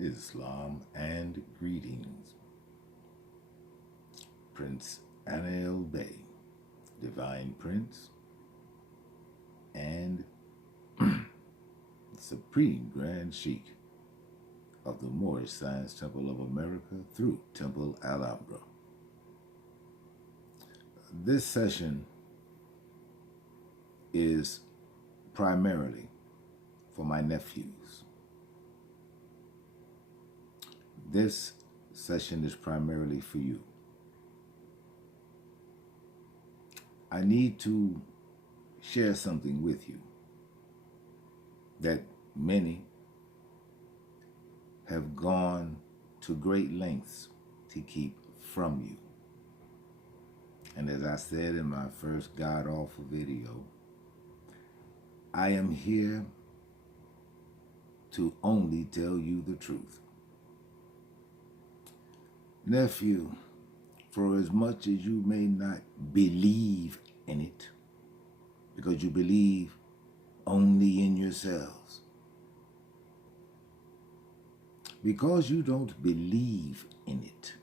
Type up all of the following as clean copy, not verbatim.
Islam, and greetings. Princeanaelbey, Divine Prince, and Supreme Grand Sheikh of the Moorish Science Temple of America through Temple Alhambra. This session is primarily for my nephews. This session is primarily for you. I need to share something with you that many have gone to great lengths to keep from you. And as I said in my first god-awful video, I am here to only tell you the truth. Nephew, for as much as you may not believe in it, because you believe only in yourselves, because you don't believe in it,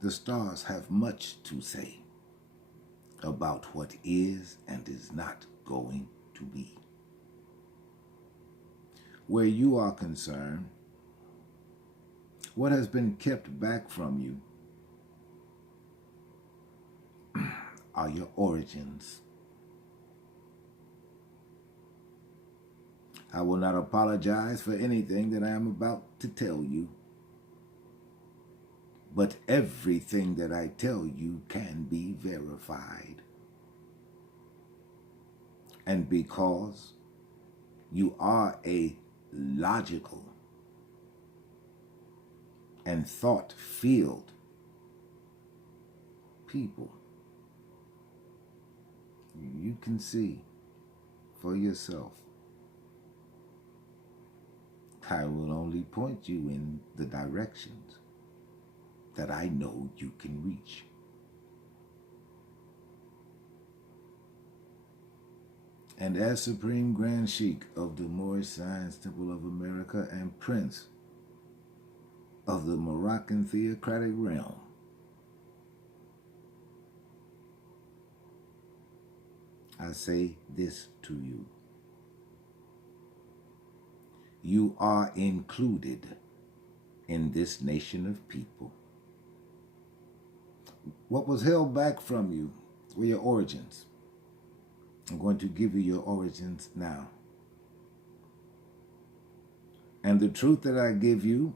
the stars have much to say about what is and is not going to be. Where you are concerned, what has been kept back from you are your origins. I will not apologize for anything that I am about to tell you, but everything that I tell you can be verified. And because you are a logical and thought-filled people, you can see for yourself. I will only point you in the directions that I know you can reach. And as Supreme Grand Sheikh of the Moorish Science Temple of America and Prince of the Moroccan theocratic realm, I say this to you. You are included in this nation of people. What was held back from you were your origins. I'm going to give you your origins now. And the truth that I give you,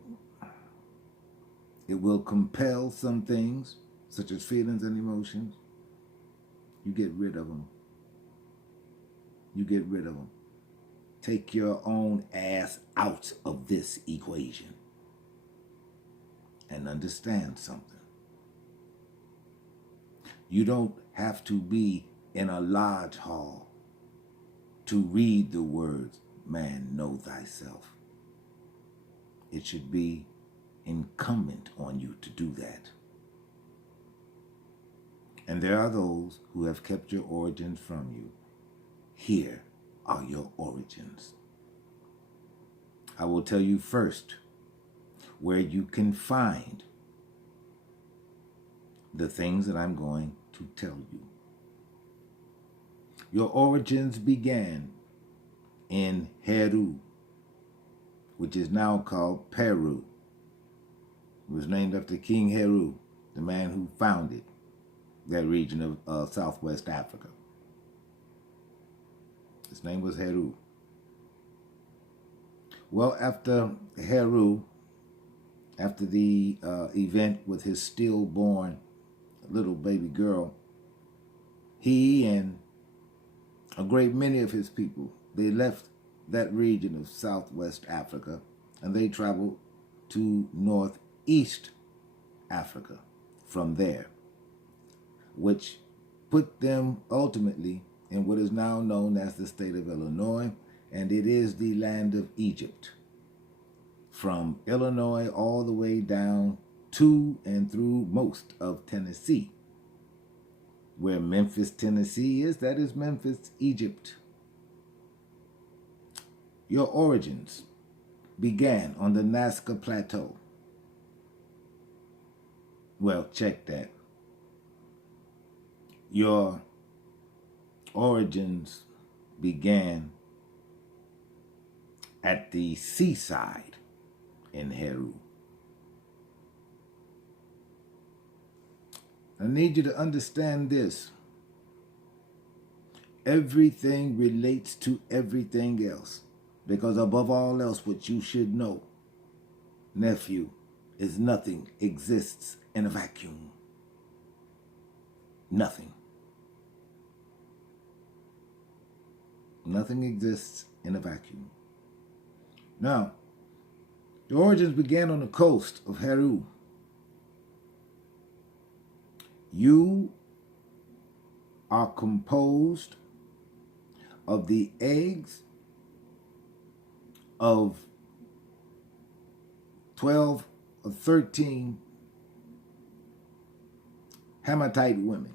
it will compel some things, such as feelings and emotions. You get rid of them. You get rid of them. Take your own ass out of this equation and understand something. You don't have to be in a lodge hall to read the words, man, know thyself. It should be incumbent on you to do that. And there are those who have kept your origins from you. Here are your origins. I will tell you first where you can find the things that I'm going to tell you. Your origins began in Heru, which is now called Peru. It was named after King Heru, the man who founded that region of Southwest Africa. His name was Heru. Well, after Heru, after the event with his stillborn little baby girl, he and a great many of his people, they left that region of Southwest Africa and they traveled to Northeast Africa from there, which put them ultimately in what is now known as the state of Illinois, and it is the land of Egypt. From Illinois all the way down to and through most of Tennessee. Where Memphis, Tennessee is, that is Memphis, Egypt. Your origins began on the Nazca Plateau. Well, check that. Your origins began at the seaside in Heru. I need you to understand this. Everything relates to everything else. Because above all else, what you should know, nephew, is nothing exists in a vacuum. Nothing. Nothing exists in a vacuum. Now, the origins began on the coast of Heru. You are composed of the eggs of 12 or 13 Hamatite women.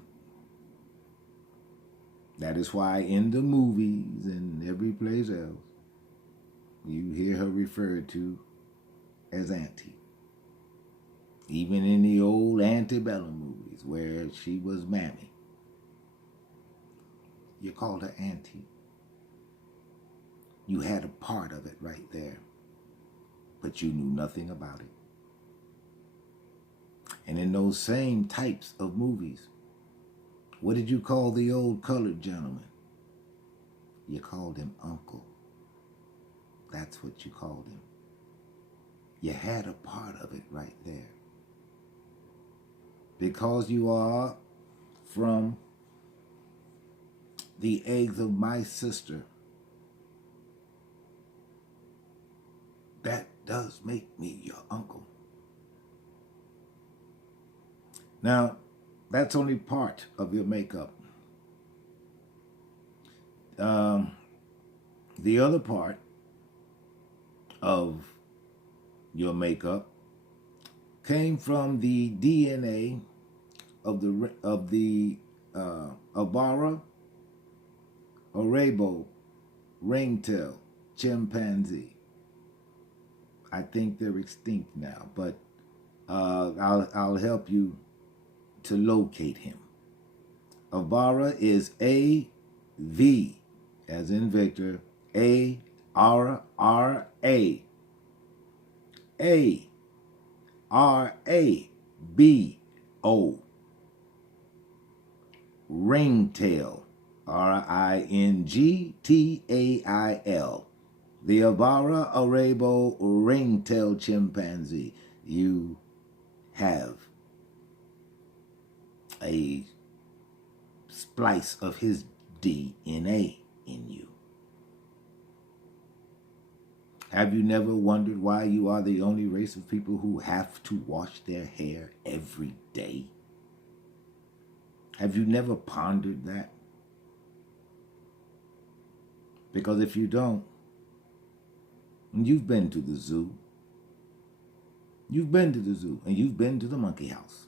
That is why in the movies and every place else, you hear her referred to as Auntie. Even in the old antebellum movies where she was Mammy, you called her Auntie. You had a part of it right there, but you knew nothing about it. And in those same types of movies, what did you call the old colored gentleman? You called him Uncle. That's what you called him. You had a part of it right there. Because you are from the eggs of my sister, that does make me your uncle. Now, that's only part of your makeup. The other part of your makeup came from the DNA of the Abara Arabo ringtail chimpanzee. I think they're extinct now, but I'll help you to locate him. Avara is A-V, as in Victor, A-R-R-A. A-R-A-B-O. Ringtail, R-I-N-G-T-A-I-L. The Avara Arabo ringtail chimpanzee. You have a splice of his DNA in you. Have you never wondered why you are the only race of people who have to wash their hair every day? Have you never pondered that? Because if you don't, you've been to the zoo. You've been to the zoo, and you've been to the monkey house.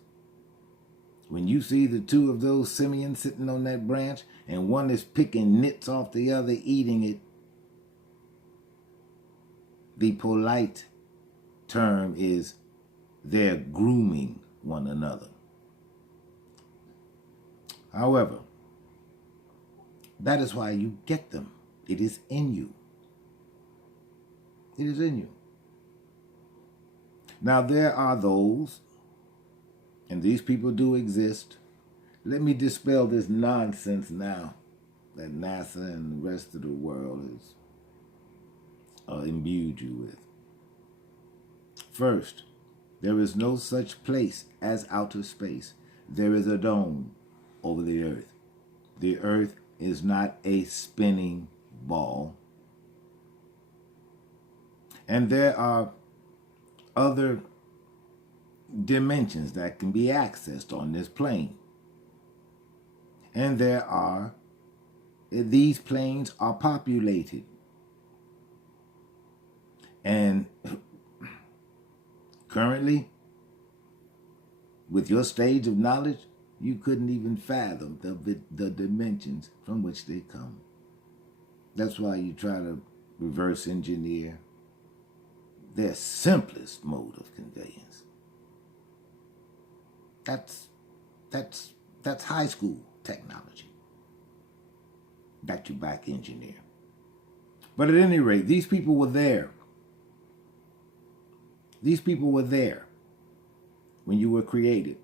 When you see the two of those simians sitting on that branch, and one is picking nits off the other, eating it, the polite term is they're grooming one another. However, that is why you get them. It is in you. It is in you. Now, there are those, and these people do exist. Let me dispel this nonsense now that NASA and the rest of the world has imbued you with. First, there is no such place as outer space. There is a dome over the earth. The earth is not a spinning ball. And there are other dimensions that can be accessed on this plane. And these planes are populated. And currently, with your stage of knowledge, you couldn't even fathom the dimensions from which they come. That's why you try to reverse engineer, their simplest mode of conveyance. That's high school technology that you back engineer. But at any rate, these people were there. These people were there when you were created.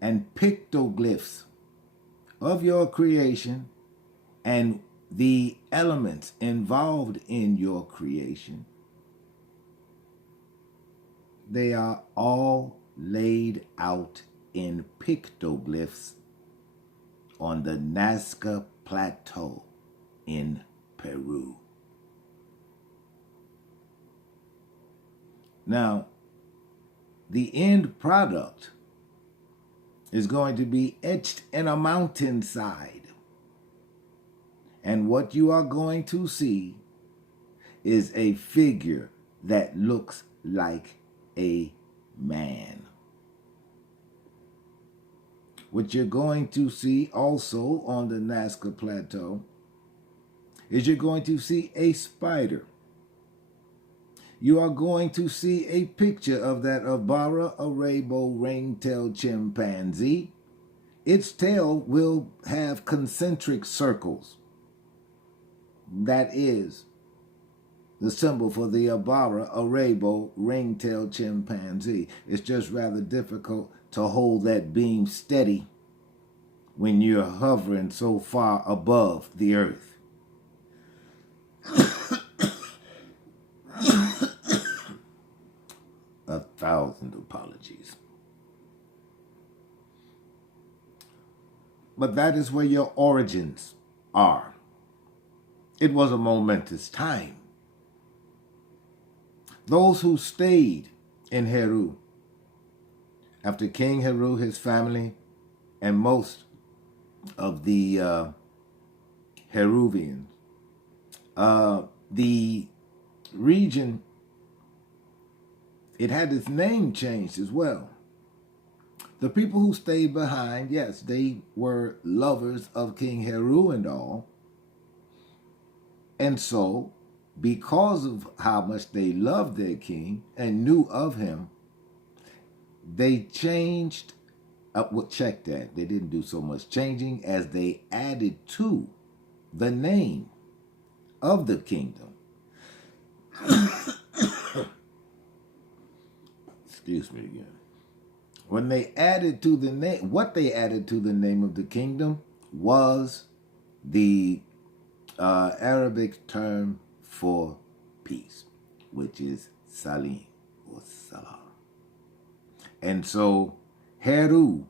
And pictoglyphs of your creation and the elements involved in your creation, they are all laid out in pictoglyphs on the Nazca Plateau in Peru. Now, the end product is going to be etched in a mountainside. And what you are going to see is a figure that looks like a man. What you're going to see also on the Nazca Plateau is you're going to see a spider. You are going to see a picture of that Abara arabo ring-tailed chimpanzee. Its tail will have concentric circles. That is the symbol for the Abara arabo ring-tailed chimpanzee. It's just rather difficult to hold that beam steady when you're hovering so far above the earth. A thousand apologies. But that is where your origins are. It was a momentous time. Those who stayed in Heru, after King Heru, his family, and most of the Heruvians, the region, it had its name changed as well. The people who stayed behind, yes, they were lovers of King Heru and all. And so, because of how much they loved their king and knew of him, they changed, check that, they didn't do so much changing as they added to the name of the kingdom. Excuse me again. When they added to the name, what they added to the name of the kingdom was the Arabic term for peace, which is Salim or Salam. And so Heru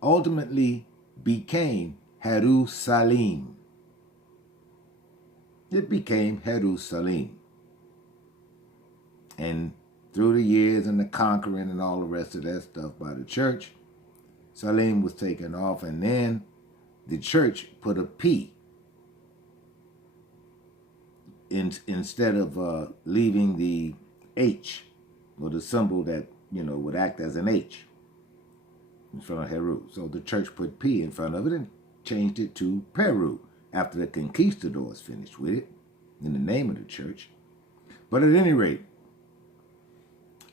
ultimately became Heru Salim. It became Heru Salim. And through the years and the conquering and all the rest of that stuff by the church, Salim was taken off, and then the church put a P instead of leaving the H, or the symbol that, would act as an H in front of Heru. So the church put P in front of it and changed it to Peru after the conquistadors finished with it in the name of the church. But at any rate,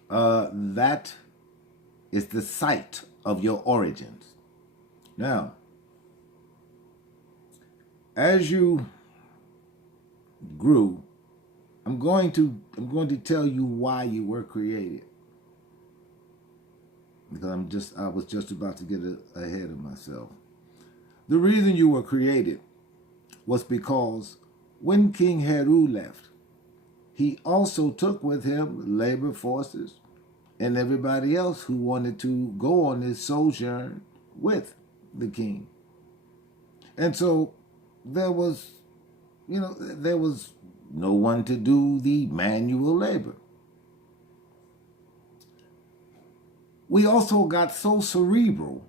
that is the site of your origins. Now, as you grew, I'm going to tell you why you were created, because I was just about to get ahead of myself. The reason you were created was because when King Heru left, he also took with him labor forces and everybody else who wanted to go on this sojourn with the king. And so there was no one to do the manual labor. We also got so cerebral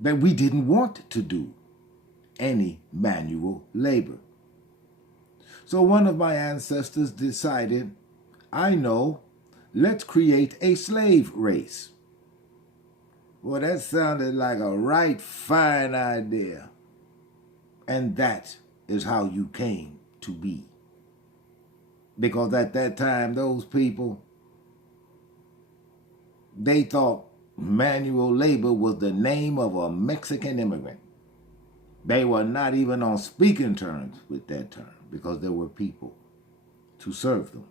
that we didn't want to do any manual labor. So one of my ancestors decided, I know, let's create a slave race. Well, that sounded like a right fine idea. And that is how you came to be. Because at that time, those people, they thought manual labor was the name of a Mexican immigrant. They were not even on speaking terms with that term because there were people to serve them.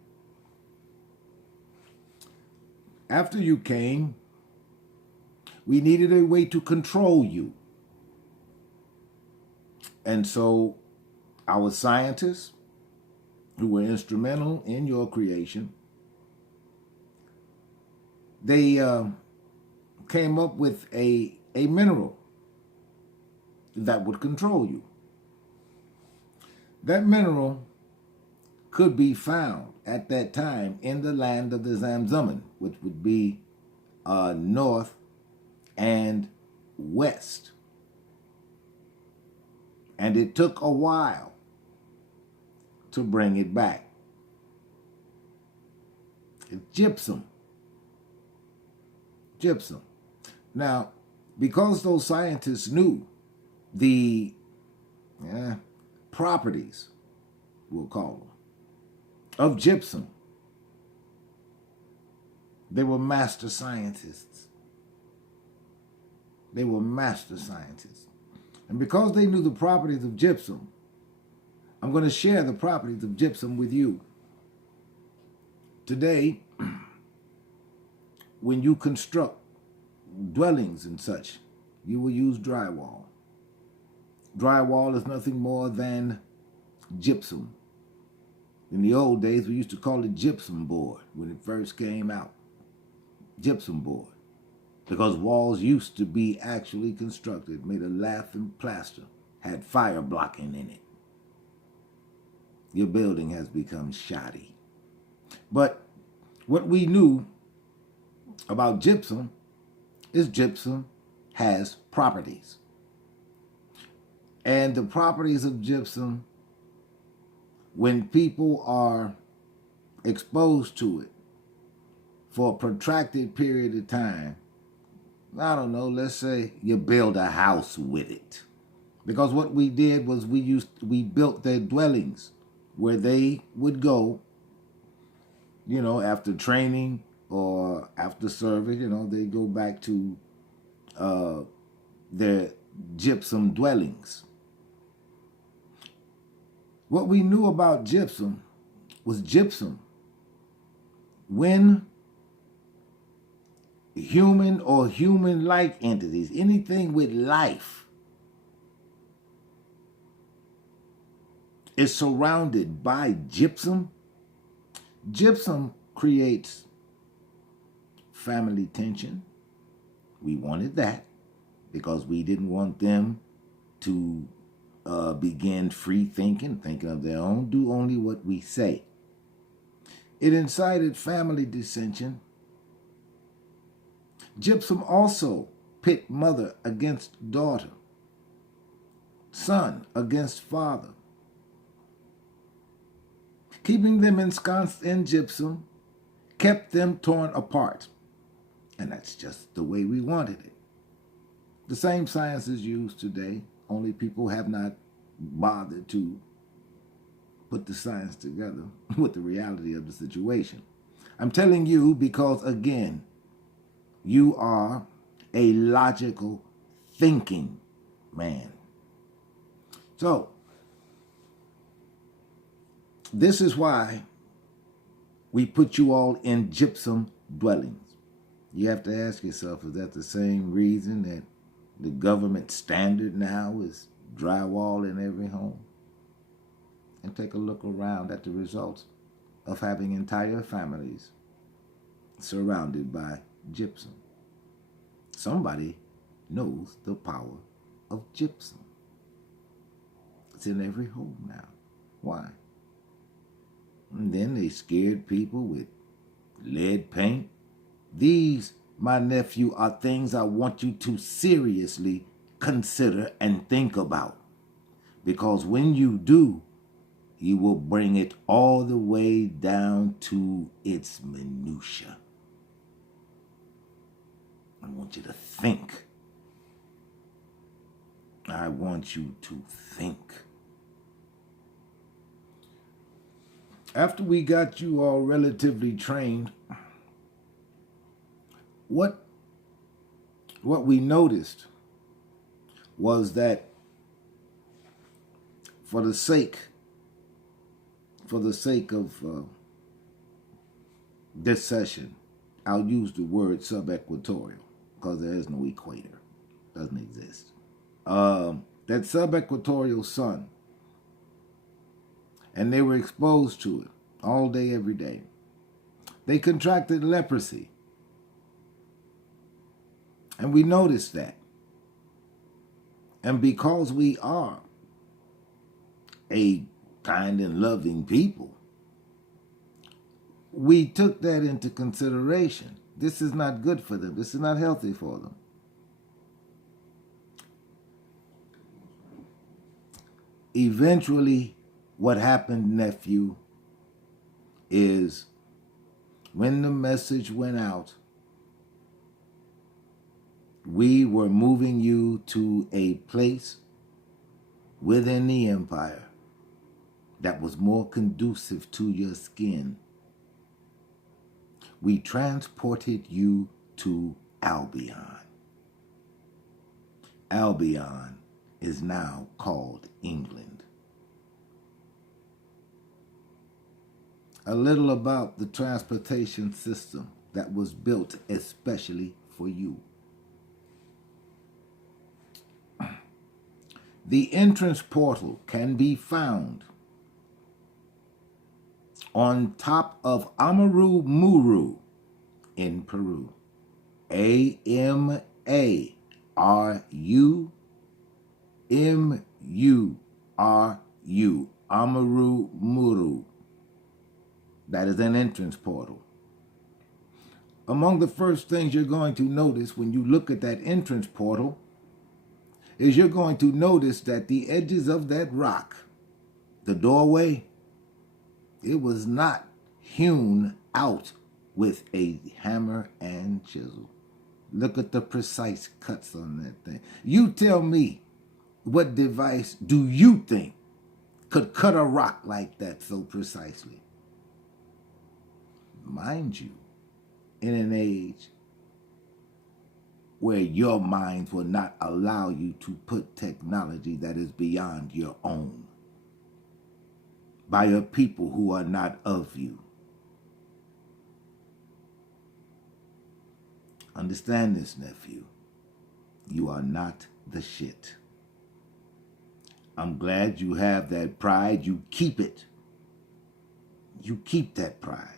After you came, we needed a way to control you. And so our scientists, who were instrumental in your creation, they came up with a mineral that would control you. That mineral could be found at that time in the land of the Zamzummim, which would be north and west. And it took a while to bring it back. It's gypsum. Gypsum. Now, because those scientists knew the properties, we'll call them, of gypsum, they were master scientists. They were master scientists. And because they knew the properties of gypsum, I'm going to share the properties of gypsum with you. Today, when you construct dwellings and such, you will use drywall. Drywall is nothing more than gypsum. In the old days, we used to call it gypsum board when it first came out. Gypsum board. Because walls used to be actually constructed, made of lath and plaster, had fire blocking in it. Your building has become shoddy. But what we knew about gypsum is gypsum has properties. And the properties of gypsum, when people are exposed to it for a protracted period of time, I don't know, let's say you build a house with it. Because what we did was we built their dwellings where they would go, after training or after service, they go back to their gypsum dwellings. What we knew about gypsum was gypsum, when human or human-like entities, anything with life, is surrounded by gypsum, gypsum creates family tension. We wanted that because we didn't want them to begin free thinking of their own, do only what we say. It incited family dissension. Gypsum also pit mother against daughter, son against father. Keeping them ensconced in gypsum kept them torn apart. And that's just the way we wanted it. The same science is used today, only people have not bothered to put the science together with the reality of the situation. I'm telling you because, again, you are a logical thinking man. So, this is why we put you all in gypsum dwellings. You have to ask yourself, is that the same reason that the government standard now is drywall in every home? And take a look around at the results of having entire families surrounded by gypsum. Somebody knows the power of gypsum. It's in every home now. Why? And then they scared people with lead paint. These, my nephew, are things I want you to seriously consider and think about. Because when you do, you will bring it all the way down to its minutia. I want you to think. I want you to think. After we got you all relatively trained, what we noticed was that for the sake of this session, I'll use the word subequatorial because there is no equator. It doesn't exist. That subequatorial sun, and they were exposed to it all day, every day. They contracted leprosy. And we noticed that. And because we are a kind and loving people, we took that into consideration. This is not good for them. This is not healthy for them. Eventually, what happened, nephew, is when the message went out, we were moving you to a place within the empire that was more conducive to your skin. We transported you to Albion. Albion is now called England. A little about the transportation system that was built especially for you. The entrance portal can be found on top of Amaru Muru in Peru. AMARUMURU. Amaru Muru. That is an entrance portal. Among the first things you're going to notice when you look at that entrance portal is you're going to notice that the edges of that rock, the doorway, it was not hewn out with a hammer and chisel. Look at the precise cuts on that thing. You tell me, what device do you think could cut a rock like that so precisely? Mind you, in an age where your minds will not allow you to put technology that is beyond your own by a people who are not of you. Understand this, nephew. You are not the shit. I'm glad you have that pride. You keep it. You keep that pride.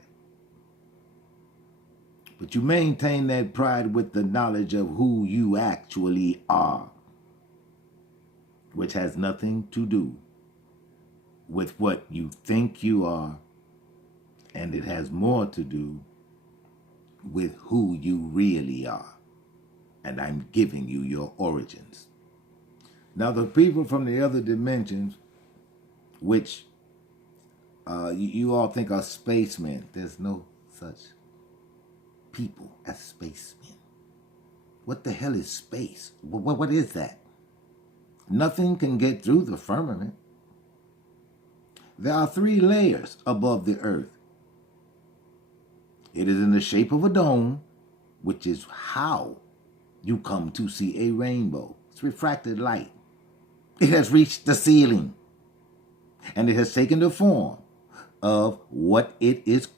But you maintain that pride with the knowledge of who you actually are, which has nothing to do with what you think you are, and it has more to do with who you really are. And I'm giving you your origins. Now, the people from the other dimensions, which you all think are spacemen, there's no such people as spacemen. What the hell is space? What is that? Nothing can get through the firmament. There are 3 layers above the earth. It is in the shape of a dome, which is how you come to see a rainbow. It's refracted light. It has reached the ceiling, and it has taken the form of what is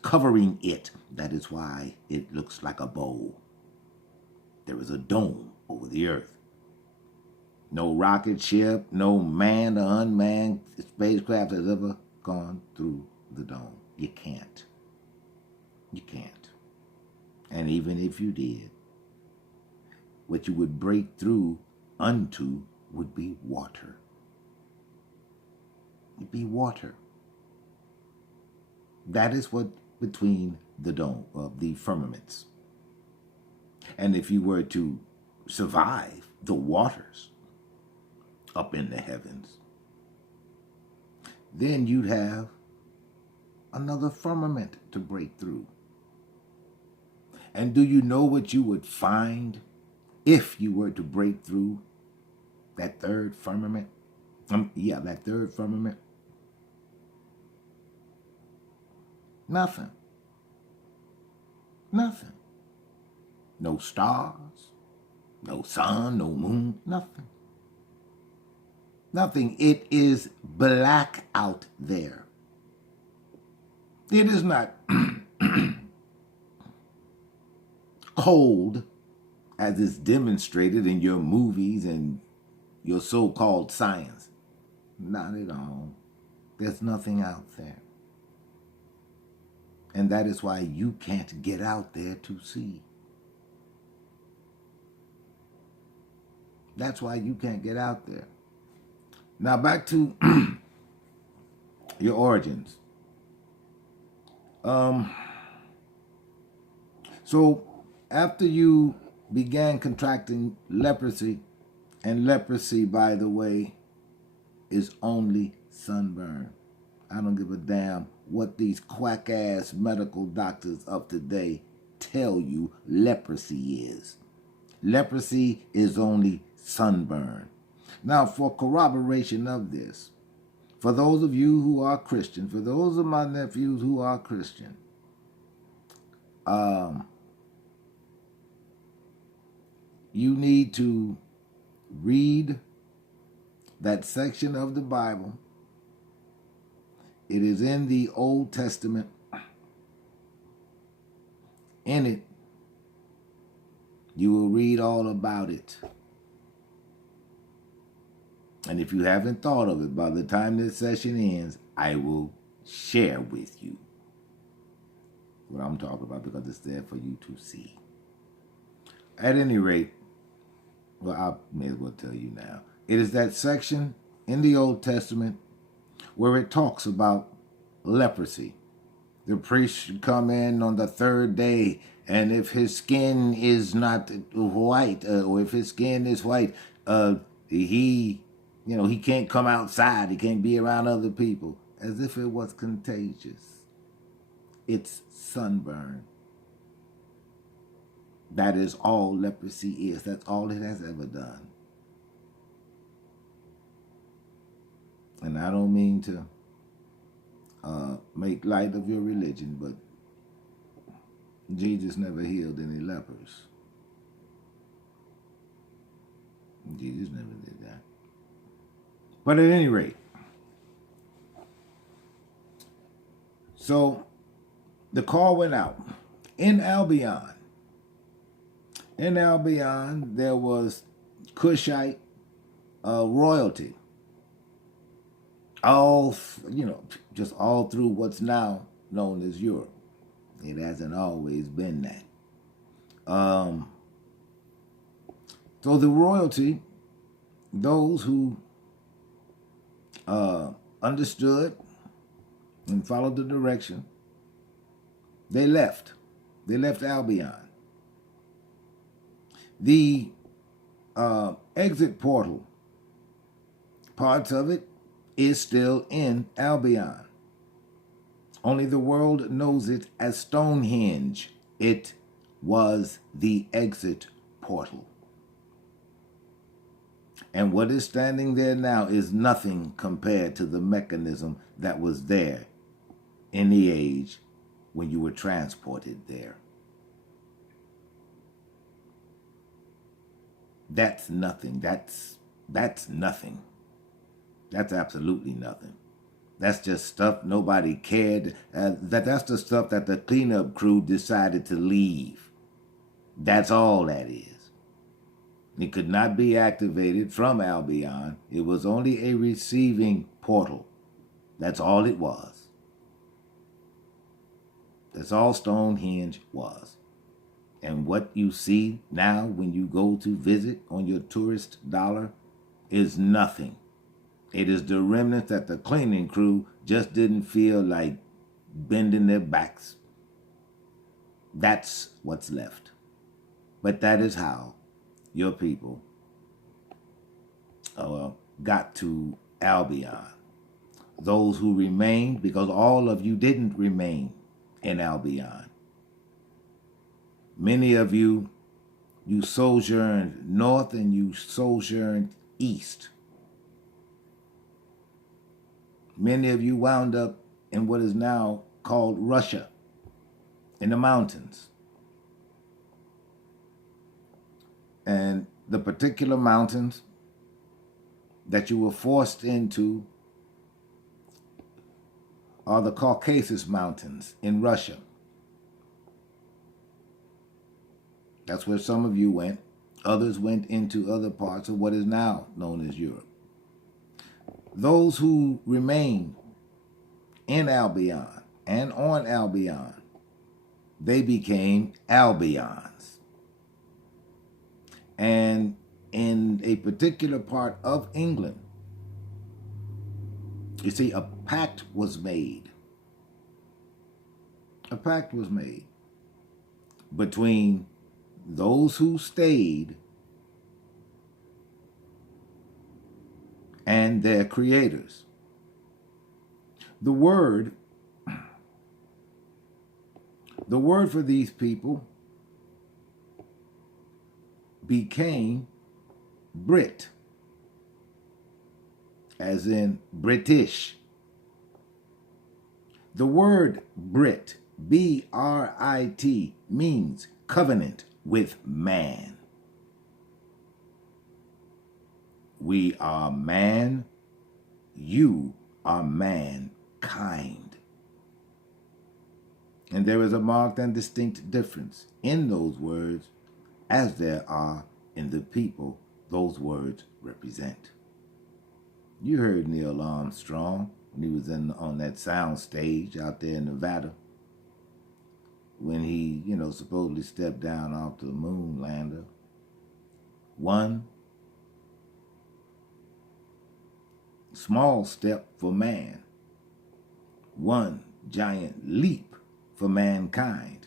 covering it. That is why it looks like a bowl. There is a dome over the earth. No rocket ship, no manned or unmanned spacecraft has ever gone through the dome. You can't. You can't. And even if you did, what you would break through unto would be water. It'd be water. That is what between the dome of the firmaments. And if you were to survive the waters up in the heavens, then you'd have another firmament to break through. And do you know what you would find if you were to break through that third firmament? That third firmament. Nothing. Nothing. No stars, no sun, no moon, nothing. Nothing. It is black out there. It is not cold as is demonstrated in your movies and your so-called science. Not at all. There's nothing out there. And that is why you can't get out there to see. That's why you can't get out there. Now back to your origins. So after you began contracting leprosy, and leprosy, by the way, is only sunburn. I don't give a damn what these quack-ass medical doctors of today tell you leprosy is. Leprosy is only sunburn. Now, for corroboration of this, for those of you who are Christian, for those of my nephews who are Christian, you need to read that section of the Bible. It is in the Old Testament. In it, you will read all about it. And if you haven't thought of it, by the time this session ends, I will share with you what I'm talking about, because it's there for you to see. At any rate, well, I may as well tell you now. It is that section in the Old Testament where it talks about leprosy. The priest should come in on the third day, and if his skin is not white, or if his skin is white, he can't come outside. He can't be around other people, as if it was contagious. It's sunburn. That is all leprosy is. That's all it has ever done. And I don't mean to make light of your religion, but Jesus never healed any lepers. Jesus never did that. But at any rate, so the call went out. In Albion, there was Cushite royalty. Just all through what's now known as Europe. It hasn't always been that. So the royalty, those who understood and followed the direction, they left. They left Albion. The exit portal, parts of it, is still in Albion. Only the world knows it as Stonehenge. It was the exit portal. And what is standing there now is nothing compared to the mechanism that was there in the age when you were transported there. That's nothing. That's nothing. That's absolutely nothing. That's just stuff nobody cared. That's the stuff that the cleanup crew decided to leave. That's all that is. It could not be activated from Albion. It was only a receiving portal. That's all it was. That's all Stonehenge was. And what you see now when you go to visit on your tourist dollar is nothing. It is the remnants that the cleaning crew just didn't feel like bending their backs. That's what's left. But that is how your people got to Albion. Those who remained, because all of you didn't remain in Albion. Many of you sojourned north and you sojourned east. Many of you wound up in what is now called Russia in the mountains. And the particular mountains that you were forced into are the Caucasus Mountains in Russia. That's where some of you went. Others went into other parts of what is now known as Europe. Those who remained in Albion and on Albion, they became Albions. And in a particular part of England, you see, a pact was made. A pact was made between those who stayed and their creators. The word for these people became Brit, as in British. The word Brit, B-R-I-T, means covenant with man. We are man, you are mankind. And there is a marked and distinct difference in those words as there are in the people those words represent. You heard Neil Armstrong when he was on that sound stage out there in Nevada, when he, supposedly stepped down off the moon lander. One small step for man, one giant leap for mankind.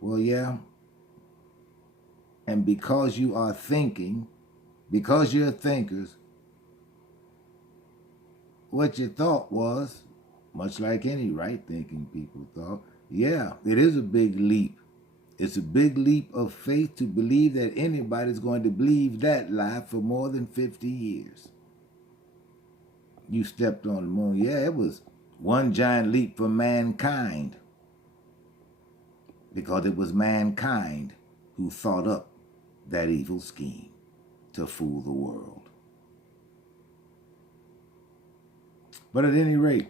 Well, yeah. And because you are thinking, because you're thinkers, what you thought was, much like any right-thinking people thought, yeah, it is a big leap. It's a big leap of faith to believe that anybody's going to believe that lie for more than 50 years. You stepped on the moon. Yeah, it was one giant leap for mankind, because it was mankind who thought up that evil scheme to fool the world. But at any rate,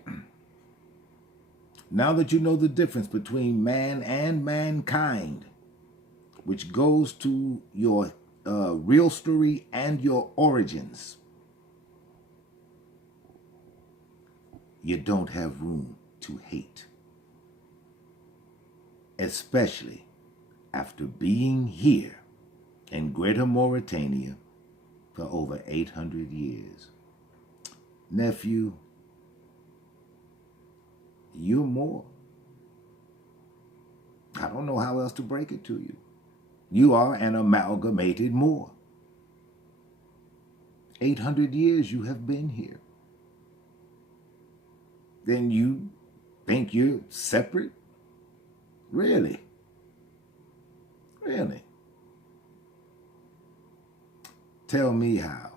now that you know the difference between man and mankind, which goes to your real story and your origins, you don't have room to hate. Especially after being here in Greater Mauritania for over 800 years. Nephew, you're Moor. I don't know how else to break it to you. You are an amalgamated Moor. 800 years you have been here. Then you think you're separate? Really? Really? Tell me how,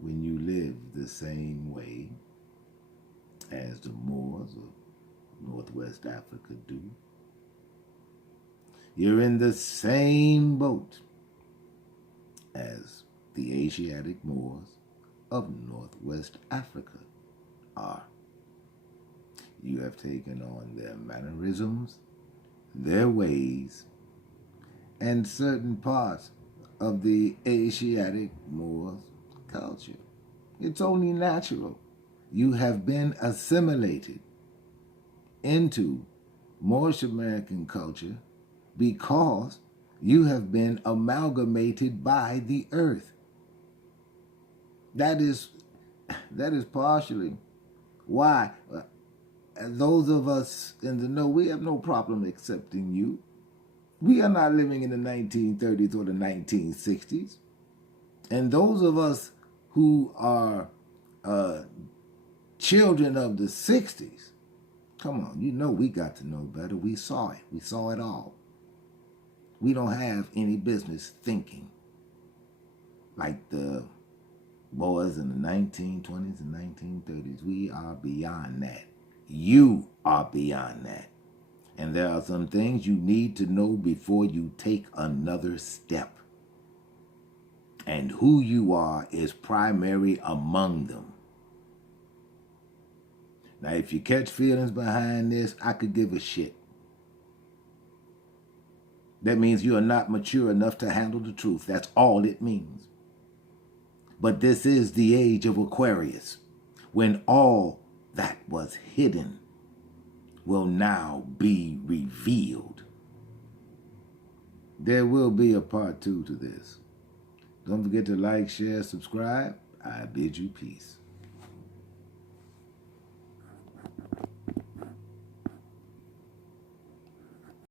when you live the same way as the Moors of Northwest Africa do, you're in the same boat as the Asiatic Moors of Northwest Africa are. You have taken on their mannerisms, their ways, and certain parts of the Asiatic Moors culture. It's only natural. You have been assimilated into Moorish American culture because you have been amalgamated by the earth. That is partially why those of us in the know, we have no problem accepting you. We are not living in the 1930s or the 1960s. And those of us who are children of the 60s, come on, we got to know better. We saw it. We saw it all. We don't have any business thinking like the boys in the 1920s and 1930s. We are beyond that. You are beyond that. And there are some things you need to know before you take another step. And who you are is primary among them. Now, if you catch feelings behind this, I could give a shit. That means you are not mature enough to handle the truth. That's all it means. But this is the age of Aquarius, when all that was hidden will now be revealed. There will be a part 2 to this. Don't forget to like, share, subscribe. I bid you peace.